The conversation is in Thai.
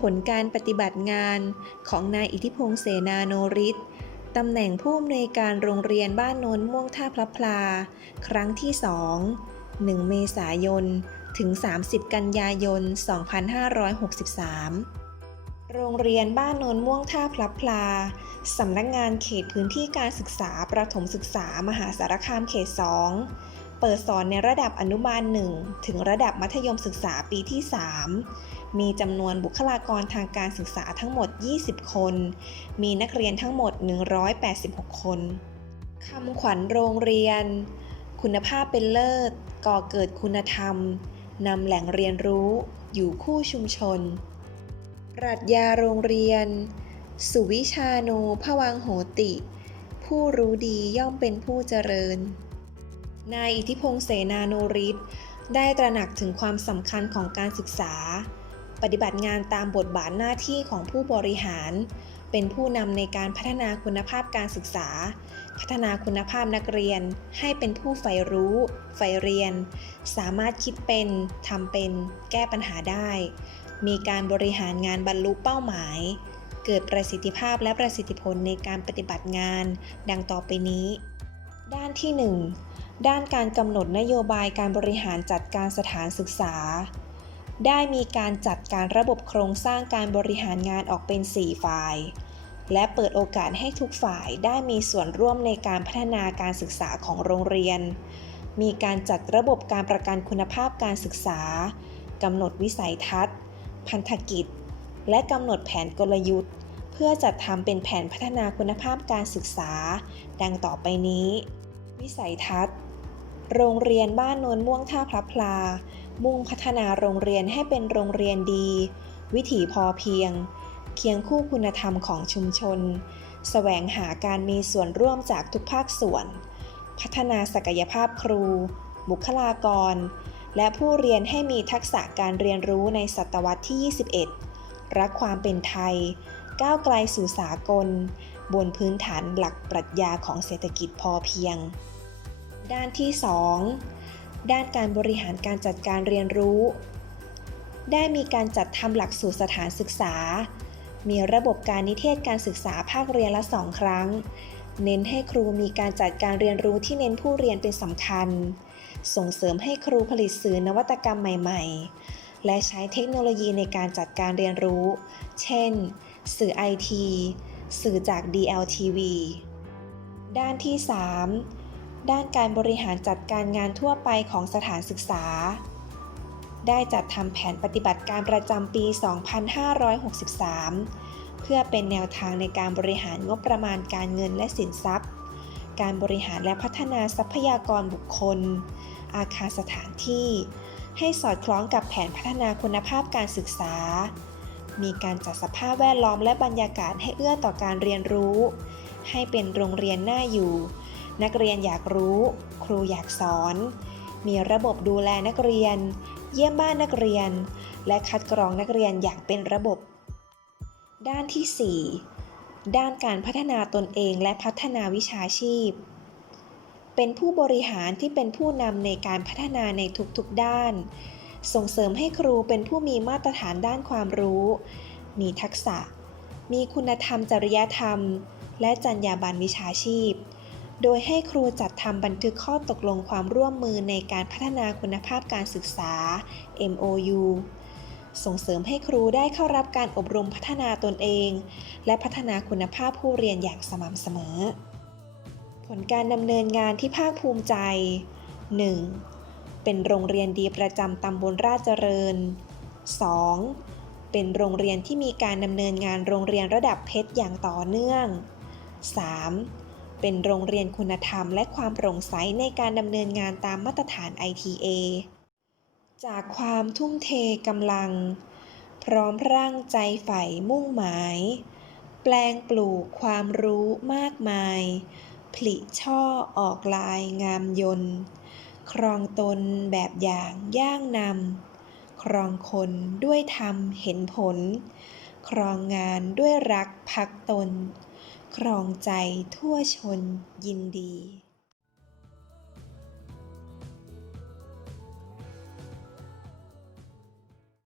ผลการปฏิบัติงานของนายอิทธิพงษ์เสนาโนริศตำแหน่งผู้อำนวยการโรงเรียนบ้านโนนม่วงท่าพระพลา ครั้งที่ 2 1 เมษายน ถึง 30 กันยายน 2563 โรงเรียนบ้านโนนม่วงท่าพลับพลา สำนักงานเขตพื้นที่การศึกษาประถมศึกษามหาสารคามเขต 2 เปิดสอนในระดับอนุบาล 1 ถึงระดับมัธยมศึกษาปีที่ 3 มีจำนวนบุคลากรทางการศึกษาทั้งหมด 20 คน มีนักเรียนทั้งหมด 186 คนคำขวัญโรงเรียน คุณภาพเป็นเลิศ ก่อเกิดคุณธรรม นำแหล่งเรียนรู้อยู่คู่ชุมชน ปรัชญาโรงเรียน สุวิชาโนพวังโหติ ผู้รู้ดีย่อมเป็นผู้เจริญ นายอิทธิพงษ์เสนาโนริศได้ตระหนักถึงความสำคัญของการศึกษา ปฏิบัติงานตามบทบาทหน้าที่ของผู้บริหาร เป็นผู้นำในการพัฒนาคุณภาพการศึกษา พัฒนาคุณภาพนักเรียน ให้เป็นผู้ใฝ่รู้ ใฝ่เรียน สามารถคิดเป็นทำเป็น แก้ปัญหาได้ มีการบริหารงานบรรลุเป้าหมาย เกิดประสิทธิภาพและประสิทธิผลในการปฏิบัติงาน ดังต่อไปนี้ ด้านที่ 1 ด้านการกำหนดนโยบายการบริหารจัดการสถานศึกษา ได้มีการจัดการระบบโครงสร้างการบริหารงานออกเป็น 4 ฝ่าย และเปิดโอกาสให้ทุกฝ่ายได้มีส่วนร่วมในการพัฒนาการศึกษาของโรงเรียน มีการจัดระบบการประกันคุณภาพการศึกษากำหนดวิสัยทัศน์ พันธกิจ และกำหนดแผนกลยุทธ์ เพื่อจัดทำเป็นแผนพัฒนาคุณภาพการศึกษา ดังต่อไปนี้ วิสัยทัศน์ โรงเรียนบ้านโนนม่วงท่าพระพลา มุ่งพัฒนาโรงเรียนให้เป็นโรงเรียนดี วิถีพอเพียง เคียงคู่คุณธรรมของชุมชน แสวงหาการมีส่วนร่วมจากทุกภาคส่วน พัฒนาศักยภาพครู บุคลากร และผู้เรียนให้มีทักษะการเรียนรู้ในศตวรรษที่ 21 รักความเป็นไทย ก้าวไกลสู่สากล บนพื้นฐานหลักปรัชญาของเศรษฐกิจพอเพียง ด้านที่ 2 ด้านการบริหารการจัดการเรียนรู้ ได้มีการจัดทำหลักสูตรสถานศึกษา มีระบบการนิเทศการศึกษาภาคเรียนละสองครั้ง เน้นให้ครูมีการจัดการเรียนรู้ที่เน้นผู้เรียนเป็นสำคัญ ส่งเสริมให้ครูผลิตสื่อนวัตกรรมใหม่ ๆ และใช้เทคโนโลยีในการจัดการเรียนรู้ เช่น สื่อไอทีสื่อจาก DLTV ด้านที่ 3 ด้านการบริหารจัดการงานทั่วไปของสถานศึกษา ได้จัดทำแผนปฏิบัติการประจำปี 2563 เพื่อเป็นแนวทางในการบริหารงบประมาณการเงินและสินทรัพย์ การบริหารและพัฒนาทรัพยากรบุคคล อาคารสถานที่ ให้สอดคล้องกับแผนพัฒนาคุณภาพการศึกษา มีการจัดสภาพแวดล้อมและบรรยากาศให้เอื้อต่อการเรียนรู้ ให้เป็นโรงเรียนน่าอยู่ นักเรียนอยากรู้ ครูอยากสอน มีระบบดูแลนักเรียน เยี่ยมบ้านนักเรียน และคัดกรองนักเรียนอย่างเป็นระบบ ด้านที่ 4 ด้านการพัฒนาตนเองและพัฒนาวิชาชีพ เป็นผู้บริหารที่เป็นผู้นำในการพัฒนาในทุกๆด้าน ส่งเสริมให้ครูเป็นผู้มีมาตรฐานด้านความรู้ มีทักษะ มีคุณธรรมจริยธรรม และจรรยาบรรณวิชาชีพ โดยให้ครูจัดทำบันทึกข้อตกลงความร่วมมือในการพัฒนาคุณภาพการศึกษา MOU ส่งเสริมให้ครูได้เข้ารับการอบรมพัฒนาตนเอง และพัฒนาคุณภาพผู้เรียนอย่างสม่ำเสมอ ผลการดำเนินงานที่ภาคภูมิใจ 1. เป็นโรงเรียนดีประจำตำบลราชเจริญ 2. เป็นโรงเรียนที่มีการดำเนินงานโรงเรียนระดับเพชรอย่างต่อเนื่อง 3. เป็นโรงเรียนคุณธรรมและความโปร่งใสในการดำเนินงานตามมาตรฐาน ITA จากความทุ่มเทกำลัง พร้อมร่างใจใฝ่มุ่งหมาย แปลงปลูกความรู้มากมาย ผลิช่อออกลายงามยนต์ ครองตนแบบอย่างย่างนำ ครองคนด้วยธรรมเห็นผล ครองงานด้วยรักพักตน ครองใจทั่วชนยินดี